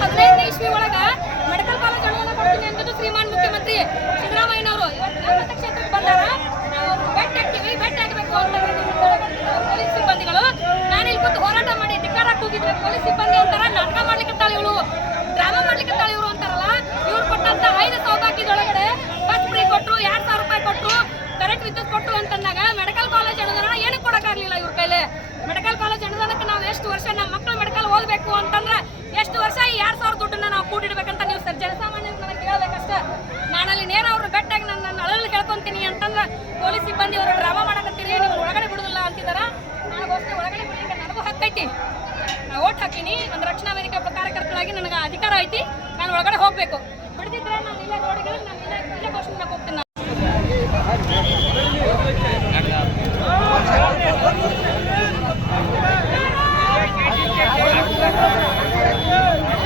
ಹದಿನೈದನೇ ಇಸ್ವಿ ಒಳಗ ಮೆಡಿಕಲ್ ಶ್ರೀಮಾನ್ ಮುಖ್ಯಮಂತ್ರಿ ಸಿದ್ದರಾಮಯ್ಯನವರು ಬಂದಾರ ನಾವು ಪೊಲೀಸ್ ಸಿಬ್ಬಂದಿಗಳು ನಾನು ಇಲ್ಲಿ ಕೂತು ಹೋರಾಟ ಮಾಡಿ, ಧಿಕ್ಕಾರ ಹೋಗಿದ್ರೆ ಪೊಲೀಸ್ ಸಿಬ್ಬಂದಿ ಅಂತಾರ ನಾಟಕ ಮಾಡ್ಲಿಕ್ಕೆ ಮೆಡಿಕಲ್ ಕಾಲೇಜ್ ಅನುದಾನಕ್ಕೆ ನಾವು ಎಷ್ಟು ವರ್ಷ ನಮ್ಮ ಮಕ್ಕಳು ಮೆಡಿಕಲ್ ಓದಬೇಕು ಅಂತಂದ್ರೆ ಎಷ್ಟು ವರ್ಷ ಈ ಎರಡು ಸಾವಿರ ದುಡ್ಡನ್ನ ನಾವು ಕೂಡಿಡ್ಬೇಕಂತ ನೀವು ಸರ್ ಜನಸಾಮಾನ್ಯರು ನನಗೆ ಕೇಳಬೇಕಷ್ಟೇ. ನಾನು ಅಲ್ಲಿ ನೇರ ಅವರು ಬೆಟ್ಟಾಗಿ ನನ್ನ ನನ್ನ ಅಳಲು ಕೇಳ್ಕೊಂತೀನಿ ಅಂತಂದ್ರೆ ಪೊಲೀಸ್ ಸಿಬ್ಬಂದಿ ಅವರು ಡ್ರಾಮಾ ಮಾಡಕತ್ತೀರಿ, ನೀವು ಒಳಗಡೆ ಬಿಡುದಿಲ್ಲ ಅಂತಿದಾರ? ನನಗೋಸ್ಕರ ಒಳಗಡೆ ಬಿಡಲಿಕ್ಕೆ ನನಗೂ ಹಕ್ಕೈತಿ ನಾನು ಓಟ್ ಹಾಕಿನಿ, ಒಂದು ರಕ್ಷಣಾ ವೇದಿಕೆ ಕಾರ್ಯಕರ್ತರಾಗಿ ನನಗೆ ಅಧಿಕಾರ ಐತಿ, ನಾನು ಒಳಗಡೆ ಹೋಗ್ಬೇಕು. ಬಿಡದಿದ್ರೆ ನಾನು ಇಲ್ಲೇ ರೋಡ್ಗೆ, ನಾನು ಇಲ್ಲೇ ಇಲ್ಲೇ ಘೋಷಣೆ ಹೋಗ್ತೀನಿ ನಾನು. Yeah.